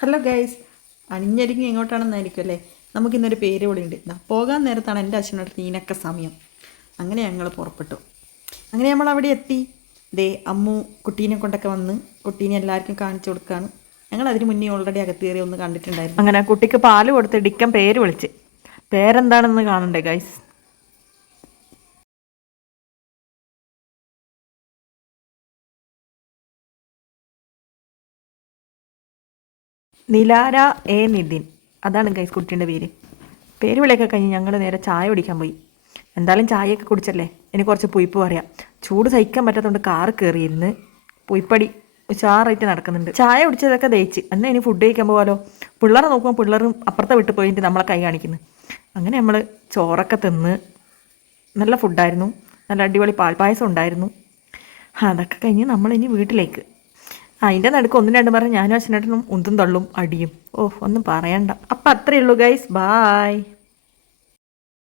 Hello guys, അണിഞ്ഞൊരുങ്ങി എങ്ങോട്ടാണെന്നായിരിക്കും അല്ലേ. നമുക്കിന്നൊരു പേര് വിളിയുണ്ട്. പോകാൻ നേരത്താണ് എൻ്റെ അച്ഛനോട് നീനൊക്കെ സമയം. അങ്ങനെ ഞങ്ങൾ പുറപ്പെട്ടു. അങ്ങനെ നമ്മൾ അവിടെ എത്തി. ദേ അമ്മു കുട്ടീനെ കൊണ്ടൊക്കെ വന്ന് കുട്ടീനെ എല്ലാവർക്കും കാണിച്ചു കൊടുക്കുകയാണ്. ഞങ്ങൾ അതിന് മുന്നേ ഓൾറെഡി അകത്ത് കയറി ഒന്ന് കണ്ടിട്ടുണ്ടായിരുന്നു. അങ്ങനെ കുട്ടിക്ക് പാല് കൊടുത്ത് ഡിക്കൻ പേര് വിളിച്ച്. പേരെന്താണെന്ന് കാണണ്ടേ ഗൈസ്. നിലാര എ നിതിൻ, അതാണ് ഗൈസ് കുട്ടീൻ്റെ പേര്. പേര് വിളിയൊക്കെ കഴിഞ്ഞ് ഞങ്ങൾ നേരെ ചായ കുടിക്കാൻ പോയി. എന്തായാലും ചായയൊക്കെ കുടിച്ചല്ലേ, എനിക്ക് കുറച്ച് പുയിപ്പ് പറയാം. ചൂട് സഹിക്കാൻ പറ്റാത്തതുകൊണ്ട് കാറ് കയറിയിരുന്ന് പുയിപ്പടി ഉഷാറായിട്ട് നടക്കുന്നുണ്ട്. ചായ കുടിച്ചതൊക്കെ ദഹിച്ച് എന്നാൽ ഇനി ഫുഡ് കഴിക്കാൻ പോകാമല്ലോ. പിള്ളേരെ നോക്കുമ്പോൾ പിള്ളേരും അപ്പുറത്തെ വിട്ട് പോയിട്ട് നമ്മളെ കൈ കാണിക്കുന്നു. അങ്ങനെ നമ്മൾ ചോറൊക്കെ തിന്ന് നല്ല ഫുഡായിരുന്നു. നല്ല അടിപൊളി പാൽപ്പായസം ഉണ്ടായിരുന്നു. അതൊക്കെ കഴിഞ്ഞ് നമ്മളിനി വീട്ടിലേക്ക്. അതിൻ്റെ നടുക്ക് ഒന്നും രണ്ടും പറഞ്ഞ് ഞാനും അച്ഛനേട്ടനും ഉന്തും തള്ളും അടിയും. ഒന്നും പറയണ്ട. അപ്പം അത്രയേ ഉള്ളൂ ഗൈസ്, ബായ്.